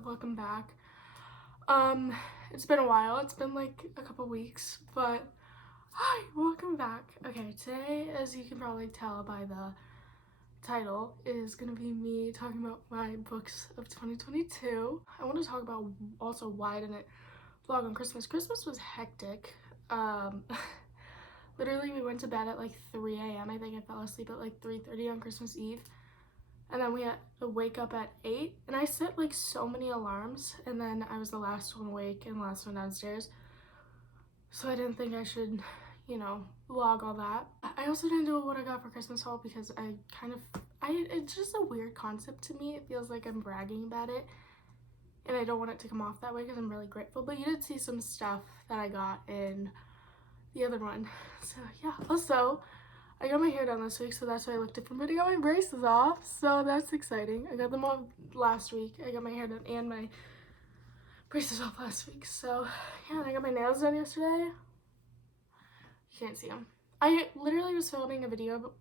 up? Welcome back. It's been a while. It's been like a couple weeks, but hi, welcome back. Okay, today, as you can probably tell by the title, is gonna be me talking about my books of 2022. I want to talk about also why I didn't vlog on Christmas. Christmas was hectic. Literally we went to bed at like 3 a.m. I think I fell asleep at like 3:30 on Christmas Eve. And then we had to wake up at 8, and I set like so many alarms, and then I was the last one awake and the last one downstairs. So I didn't think I should, vlog all that. I also didn't do a what I got for Christmas haul because it's just a weird concept to me. It feels like I'm bragging about it, and I don't want it to come off that way because I'm really grateful. But you did see some stuff that I got in the other one. So yeah, also, I got my hair done this week, so that's why I look different, but I got my braces off, so that's exciting. I got them off last week. I got my hair done and my braces off last week, so yeah, I got my nails done yesterday. You can't see them. I literally was filming a video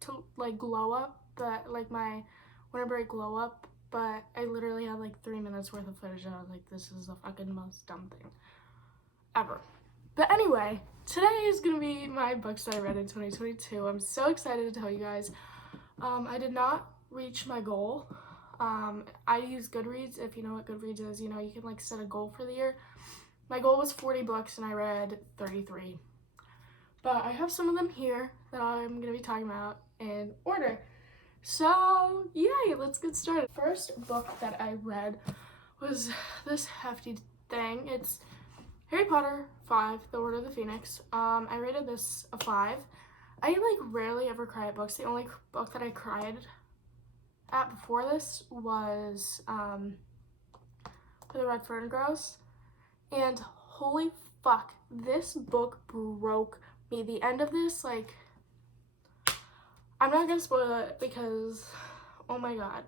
to like glow up, but like my winter break glow up, but I literally had like 3 minutes worth of footage, and I was like, this is the fucking most dumb thing ever. But anyway, today is going to be my books that I read in 2022. I'm so excited to tell you guys. I did not reach my goal. I use Goodreads. If you know what Goodreads is, you can like set a goal for the year. My goal was 40 books and I read 33. But I have some of them here that I'm going to be talking about in order. So, yay, let's get started. First book that I read was this hefty thing. It's Harry Potter 5, The Order of the Phoenix. I rated this a 5. I like rarely ever cry at books. The only book that I cried at before this was For the Red Fern Grows. And holy fuck, this book broke me. The end of this, like, I'm not gonna spoil it because, oh my god,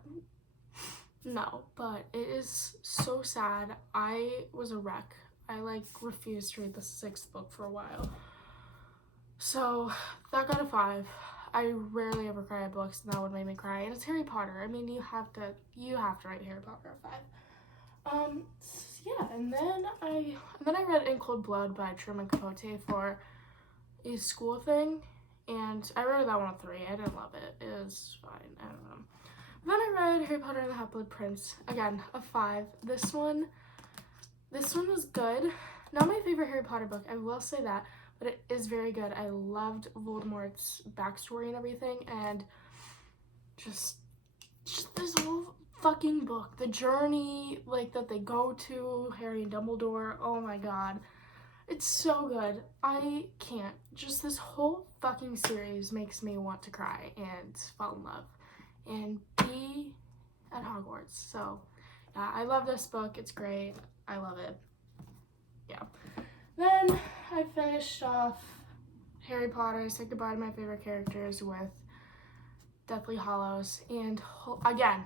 no, but it is so sad. I was a wreck. I like refused to read the 6th book for a while. So that got a 5. I rarely ever cry at books, and that would make me cry. And it's Harry Potter. I mean, you have to write Harry Potter a 5. Yeah, and then I read In Cold Blood by Truman Capote for a school thing, and I read that one a 3. I didn't love it. It was fine. I don't know. Then I read Harry Potter and the Half-Blood Prince. Again, a 5. This one was good. Not my favorite Harry Potter book, I will say that, but it is very good. I loved Voldemort's backstory and everything, and just this whole fucking book, the journey like that they go to, Harry and Dumbledore, oh my god. It's so good. I can't. Just this whole fucking series makes me want to cry and fall in love and be at Hogwarts. So yeah, I love this book. It's great. I love it. Yeah. Then I finished off Harry Potter. I said goodbye to my favorite characters with Deathly Hallows. And again,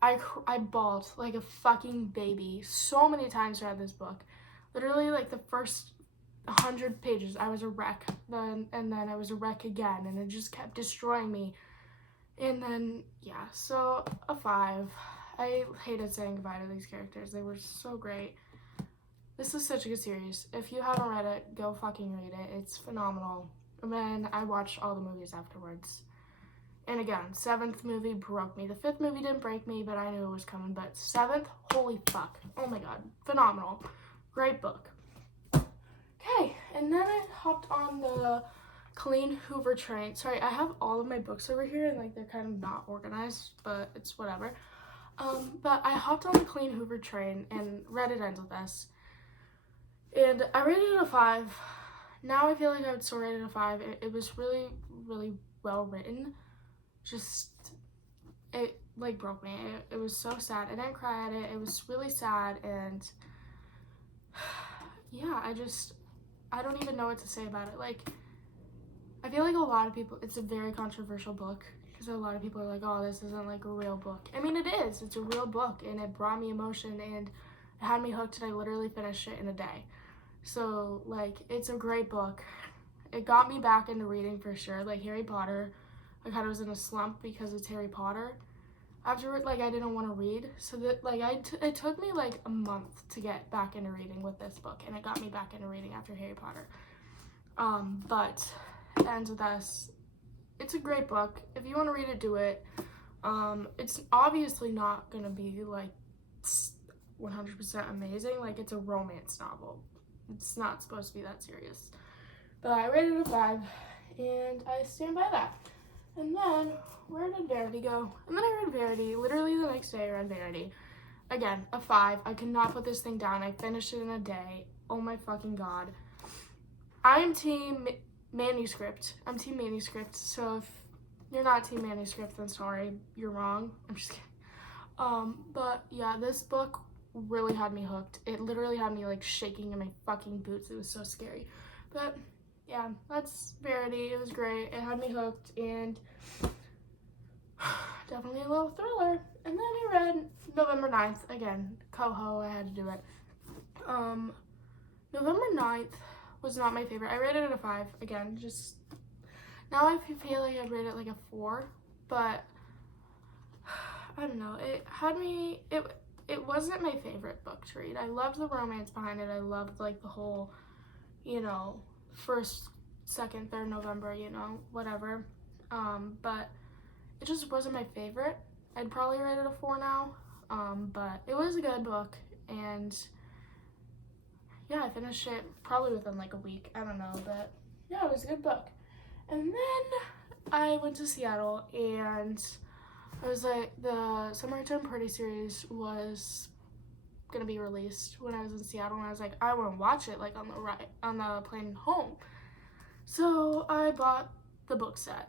I bawled like a fucking baby so many times throughout this book. Literally, like the first 100 pages, I was a wreck. And then I was a wreck again. And it just kept destroying me. And then, yeah, so a 5. I hated saying goodbye to these characters. They were so great. This is such a good series. If you haven't read it, go fucking read it. It's phenomenal. And then I watched all the movies afterwards. And again, 7th movie broke me. The 5th movie didn't break me, but I knew it was coming. But 7th, holy fuck. Oh my god. Phenomenal. Great book. Okay, and then I hopped on the Colleen Hoover train. Sorry, I have all of my books over here, and like they're kind of not organized, but it's whatever. But I hopped on the Colleen Hoover train and read It Ends With Us. And I rated it a 5. Now I feel like I would still rate it a 5. It was really, really well written. Just, it like broke me. It was so sad. I didn't cry at it. It was really sad, and yeah, I don't even know what to say about it. Like, I feel like a lot of people, it's a very controversial book because a lot of people are like, oh, this isn't like a real book. I mean, it is. It's a real book, and it brought me emotion, and it had me hooked, and I literally finished it in a day. So, like, it's a great book. It got me back into reading for sure. Like, Harry Potter, I kind of was in a slump because it's Harry Potter. afterward, like, I didn't want to read. So that, like, it took me like a month to get back into reading with this book, and it got me back into reading after Harry Potter. But it ends with us. It's a great book. If you want to read it, do it. It's obviously not gonna be like 100% amazing. Like, it's a romance novel. It's not supposed to be that serious. But I rated it a 5, and I stand by that. And then, where did Verity go? And then I read Verity. Literally the next day I read Verity. Again, a 5. I could not put this thing down. I finished it in a day. Oh my fucking god. I am team manuscript. I'm team manuscript. So if you're not team manuscript, then sorry. You're wrong. I'm just kidding. But yeah, this book really had me hooked. It literally had me like shaking in my fucking boots. It was so scary. But yeah, that's Verity. It was great. It had me hooked, and definitely a little thriller. And then I read November 9th. Again, Coho, I had to do it. November 9th was not my favorite. I rated it a 5. Again, just now I feel like I rated it like a 4, but I don't know. It had me, it wasn't my favorite book to read. I loved the romance behind it. I loved like the whole, you know, 1st, 2nd, 3rd November, you know, whatever. But it just wasn't my favorite. I'd probably rate it a 4 now. But it was a good book, and yeah, I finished it probably within like a week. I don't know, but yeah, it was a good book. And then I went to Seattle, and I was like, the Summer Return Party series was gonna be released when I was in Seattle, and I was like, I want to watch it like on the plane home. So I bought the book set,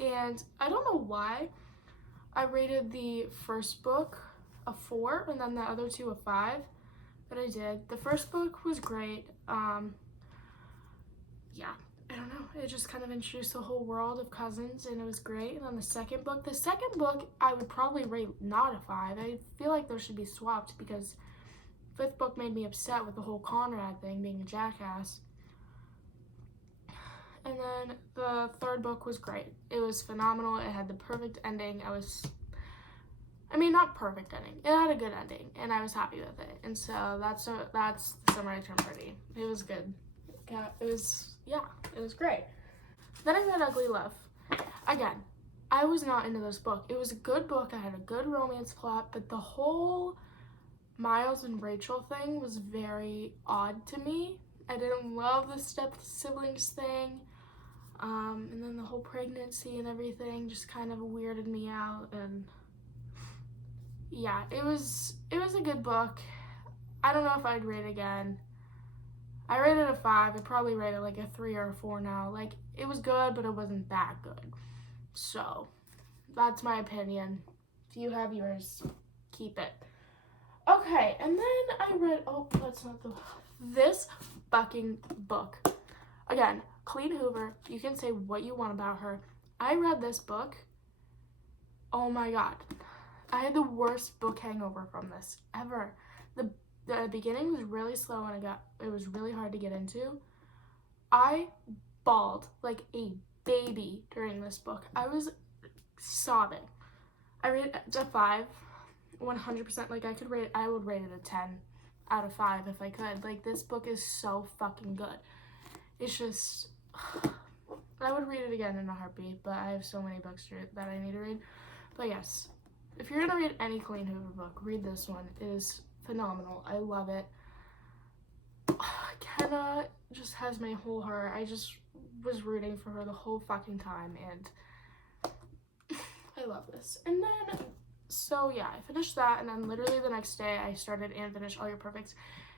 and I don't know why I rated the first book a 4 and then the other 2 a 5, but I did. The first book was great. Yeah, I don't know. It just kind of introduced the whole world of cousins, and it was great. And then the second book, I would probably rate not a 5. I feel like those should be swapped, because 5th book made me upset with the whole Conrad thing, being a jackass. And then the 3rd book was great. It was phenomenal. It had the perfect ending. Not perfect ending. It had a good ending, and I was happy with it. And so that's the Summer Return Party. It was good. It was great. Then I read Ugly Love. Again, I was not into this book. It was a good book. I had a good romance plot, but the whole Miles and Rachel thing was very odd to me. I didn't love the step siblings thing. And then the whole pregnancy and everything just kind of weirded me out, and yeah, it was a good book. I don't know if I'd rate it again. I rated it a 5. I'd probably rate it like a 3 or a 4 now. Like, it was good, but it wasn't that good. So, that's my opinion. If you have yours, keep it. Okay, and then I read, this fucking book. Again, Colleen Hoover, you can say what you want about her. I read this book. Oh my god. I had the worst book hangover from this ever. The beginning was really slow, and it was really hard to get into. I bawled like a baby during this book. I was sobbing. I rated it a 5, 100%. Like, I would rate it a 10 out of 5 if I could. Like, this book is so fucking good. It's just, I would read it again in a heartbeat, but I have so many books that I need to read. But yes, if you're gonna read any Colleen Hoover book, read this one. It is phenomenal. I love it. Kenna just has my whole heart. I just was rooting for her the whole fucking time, and I love this. And then, so yeah, I finished that, and then literally the next day I started and finished All Your Perfects.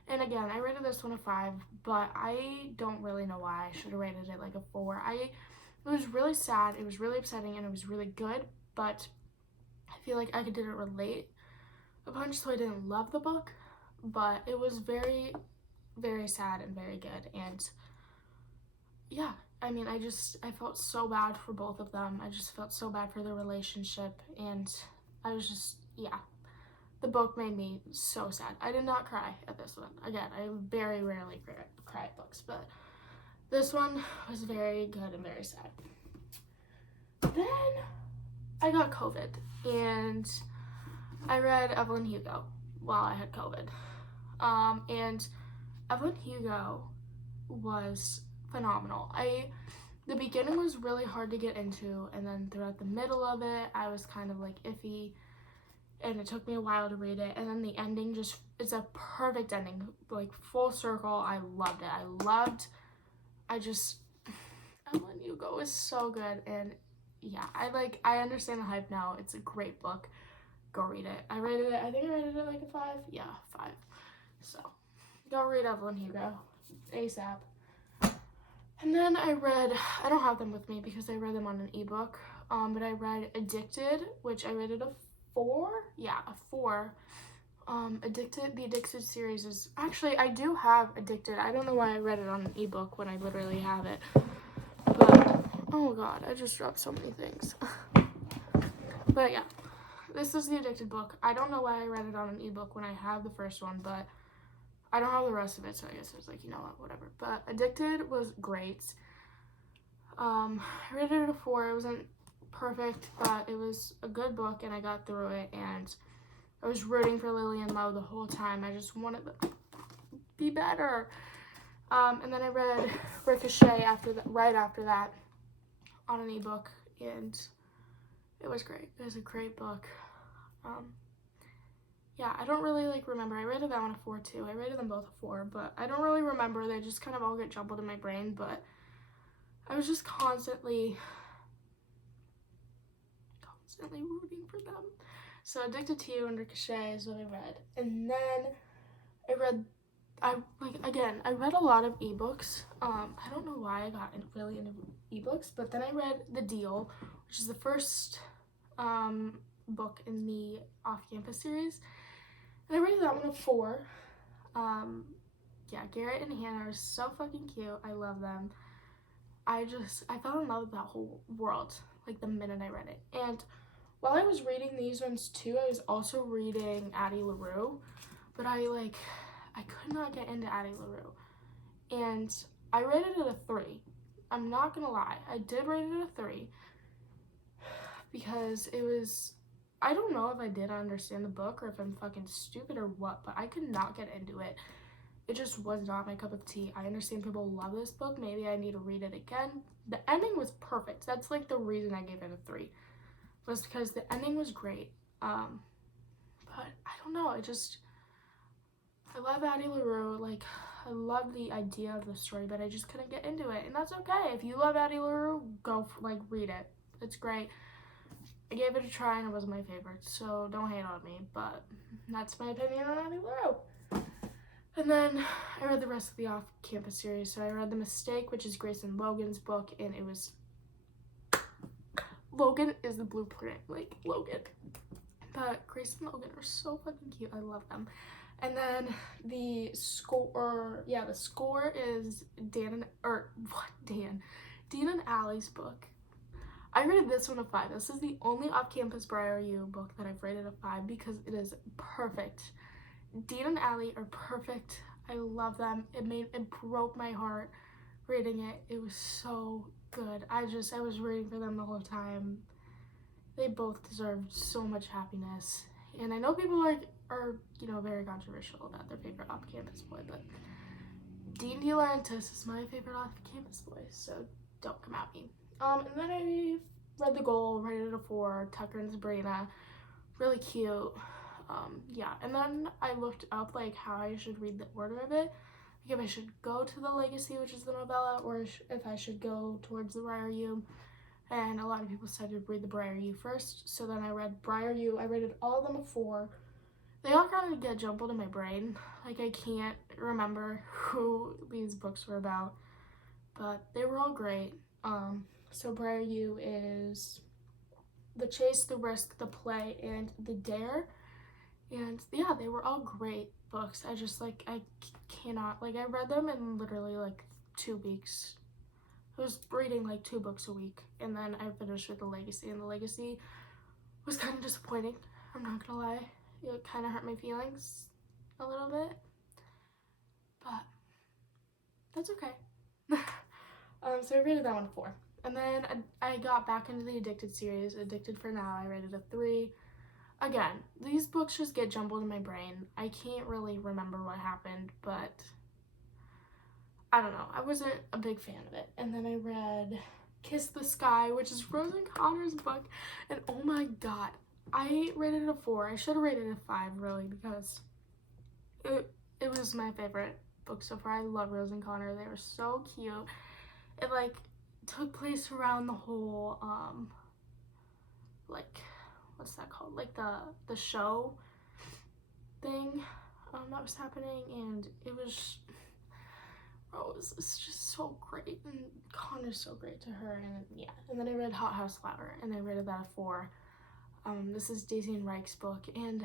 And again, I rated this one a 5, but I don't really know why. I should have rated it like a 4. It was really sad, it was really upsetting, and it was really good, but I feel like I didn't relate a bunch, so I didn't love the book. But it was very, very sad and very good. And yeah, I felt so bad for both of them. I just felt so bad for their relationship, and I was just, yeah. The book made me so sad. I did not cry at this one. Again, I very rarely cry at books, but this one was very good and very sad. Then I got COVID, and I read Evelyn Hugo while I had COVID. And Evelyn Hugo was phenomenal. The beginning was really hard to get into, and then throughout the middle of it, I was kind of like iffy, and it took me a while to read it. And then the ending it's a perfect ending, like full circle. I loved it. Evelyn Hugo is so good, and yeah, I understand the hype now. It's a great book. Go read it. I think I rated it like a 5. Yeah, 5. So, go read Evelyn Hugo ASAP. And then I don't have them with me because I read them on an ebook, but I read Addicted, which I rated a 4. Yeah, a 4. The Addicted series is, actually, I do have Addicted. I don't know why I read it on an ebook when I literally have it. But, oh god, I just dropped so many things. But yeah, this is the Addicted book. I don't know why I read it on an ebook when I have the first one, but I don't have the rest of it, so I guess I was like, you know what, whatever. But Addicted was great. I rated it a 4. It wasn't perfect, but it was a good book, and I got through it, and I was rooting for Lillian Lowe the whole time. I just wanted to be better. And then I read Ricochet right after that on an ebook, and it was great. It was a great book. Yeah, I don't really remember. I rated that one a 4 too. I rated them both a 4, but I don't really remember. They just kind of all get jumbled in my brain, but I was just constantly rooting for them. So Addicted to You and Ricochet is what I read. And then I read a lot of ebooks. I don't know why I got really into ebooks, but then I read The Deal, which is the first book in the off-campus series. And I rated that one a 4. Yeah, Garrett and Hannah are so fucking cute. I love them. I fell in love with that whole world, the minute I read it. And while I was reading these ones too, I was also reading Addie LaRue, but I could not get into Addie LaRue. And I rated it a 3. I'm not gonna lie, I did rate it a 3, because it was, I don't know if I did understand the book or if I'm fucking stupid or what, but I could not get into it. It just was not my cup of tea. I understand people love this book. Maybe I need to read it again. The ending was perfect. That's the reason I gave it a 3. Was because the ending was great. But I don't know. I love Addie LaRue. I love the idea of the story, but I just couldn't get into it. And that's okay. If you love Addie LaRue, go read it. It's great. I gave it a try and it wasn't my favorite, so don't hate on me, but that's my opinion on Addie LaRue. And then I read the rest of the off-campus series. So I read The Mistake, which is Grace and Logan's book, and it was, Logan is the blueprint, Logan. But Grace and Logan are so fucking cute. I love them. And then the score is Dean and Allie's book. I rated this one a 5. This is the only off-campus Briar U book that I've rated a 5 because it is perfect. Dean and Allie are perfect. I love them. It broke my heart reading it. It was so good. I was rooting for them the whole time. They both deserved so much happiness. And I know people are very controversial about their favorite off-campus boy, but Dean DeLaurentis is my favorite off-campus boy, so don't come at me. And then I read The Goal, rated it a 4, Tucker and Sabrina, really cute. Yeah, and then I looked up how I should read the order of it, if I should go to the Legacy, which is the novella, or if I should go towards the Briar U. And a lot of people said to read the Briar U first, so then I read Briar U. I rated all of them a 4. They all kind of get jumbled in my brain. I can't remember who these books were about, but they were all great. So Briar U is The Chase, The Risk, The Play, and The Dare. And yeah, they were all great books. I cannot, I read them in literally 2 weeks. I was reading 2 books a week, and then I finished with The Legacy, and The Legacy was kind of disappointing. I'm not gonna lie. It kind of hurt my feelings a little bit, but that's okay. So I rated that one a 4. And then I got back into the Addicted series. Addicted for Now, I rated a 3. again, these books just get jumbled in my brain. I can't really remember what happened, but I don't know. I wasn't a big fan of it. And then I read Kiss the Sky, which is Rosen Connor's book, and oh my god, I rated it a 4. I should have rated it a 5, really, because it was my favorite book so far. I love Rose and Connor. They were so cute. It like took place around the whole like, what's that called? Like the show thing that was happening, and it was Rose is just so great, and Connor's so great to her, and yeah. And then I read Hot House Flower, and I rated that a 4. This is Daisy and Reich's book, and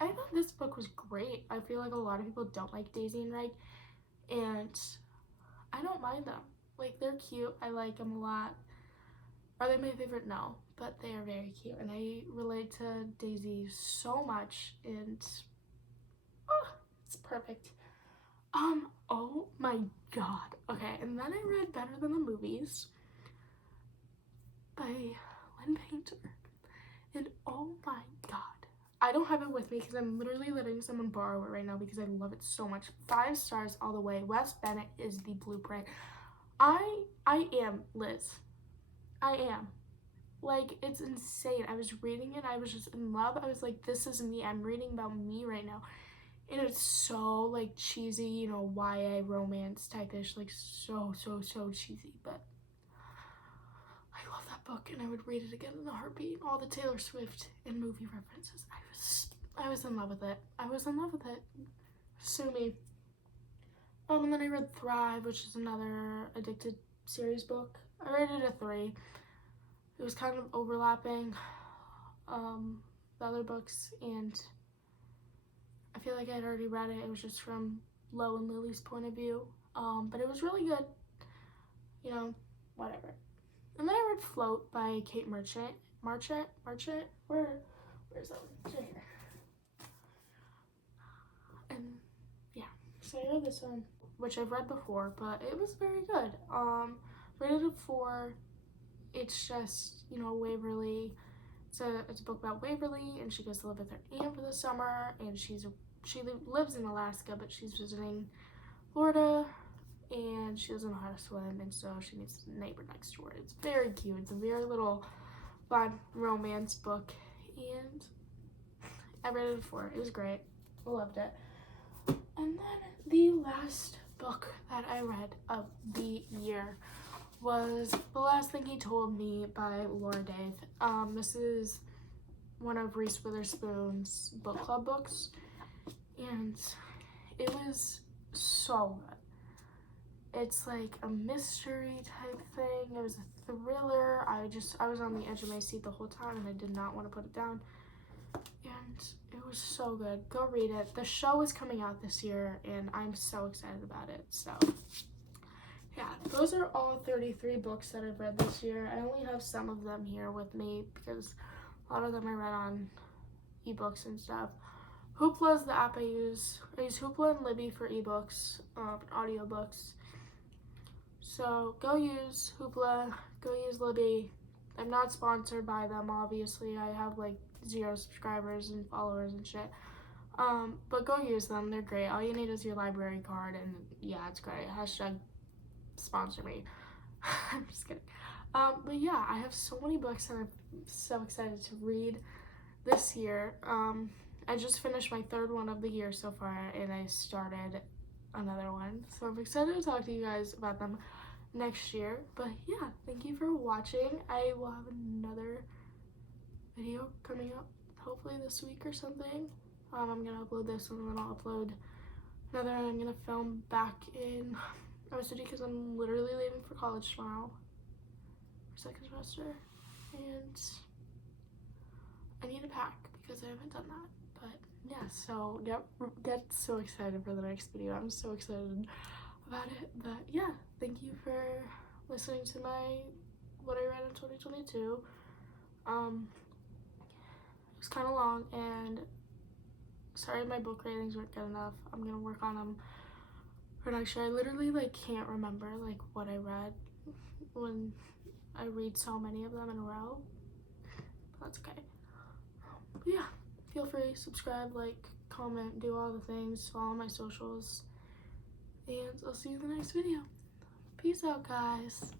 I thought this book was great. I feel like a lot of people don't like Daisy and Reich, and I don't mind them. Like, they're cute. I like them a lot. Are they my favorite? No, but they are very cute, and I relate to Daisy so much, and it's perfect. Oh my god. Okay, and then I read Better Than the Movies by Lynn Painter, and oh my god. I don't have it with me because I'm literally letting someone borrow it right now because I love it so much. 5 stars all the way. Wes Bennett is the blueprint. I am Liz. I am. Like, it's insane. I was reading it. I was just in love. I was like, this is me. I'm reading about me right now. And it's so, like, cheesy, you know, YA romance type-ish. Like, so cheesy. But I love that book, and I would read it again in a heartbeat. All the Taylor Swift and movie references. I was in love with it. I was in love with it. Sue me. And then I read Thrive, which is another addicted series book. I rated it a 3. It was kind of overlapping the other books, and I feel like I had already read it. It was just from Lo and Lily's point of view, but it was really good. You know, whatever. And then I read Float by Kate Marchant. Where's that one? It's right here. And yeah, so I read this one, which I've read before, but it was very good. Rated a 4. It's just, you know, Waverly. It's a book about Waverly, and she goes to live with her aunt for the summer, and she lives in Alaska, but she's visiting Florida, and she doesn't know how to swim, and so she needs a neighbor next door. It's very cute. It's a very little fun romance book, and I rated it a 4. It was great. I loved it. And then the last book that I read of the year was The Last Thing He Told Me by Laura Dave. This is one of Reese Witherspoon's book club books, and it was so good. It's like a mystery type thing. It was a thriller. I was on the edge of my seat the whole time, and I did not want to put it down. And it was so good. Go read it. The show is coming out this year, and I'm so excited about it. So yeah, those are all 33 books that I've read this year. I only have some of them here with me because a lot of them I read on ebooks and stuff. Hoopla is the app I use. I use Hoopla and Libby for ebooks, audiobooks. So go use Hoopla, go use Libby. I'm not sponsored by them, obviously. I have like 0 subscribers and followers and shit. But go use them. They're great. All you need is your library card, and yeah, it's great. Hashtag sponsor me. I'm just kidding. But yeah, I have so many books and I'm so excited to read this year. I just finished my 3rd one of the year so far, and I started another one. So I'm excited to talk to you guys about them next year. But yeah, thank you for watching. I will have another video coming up hopefully this week or something. I'm gonna upload this one, and then I'll upload another one. I'm gonna film back in Iowa City because I'm literally leaving for college tomorrow for 2nd semester, and I need to pack because I haven't done that. But yeah, so get so excited for the next video. I'm so excited about it. But yeah, thank you for listening to what I read in 2022. It was kind of long, and sorry my book ratings weren't good enough. I'm gonna work on them for next year. I literally like can't remember like what I read when I read so many of them in a row. But that's okay. But yeah. feel free, subscribe, like, comment, do all the things, follow my socials, and I'll see you in the next video. Peace out, guys.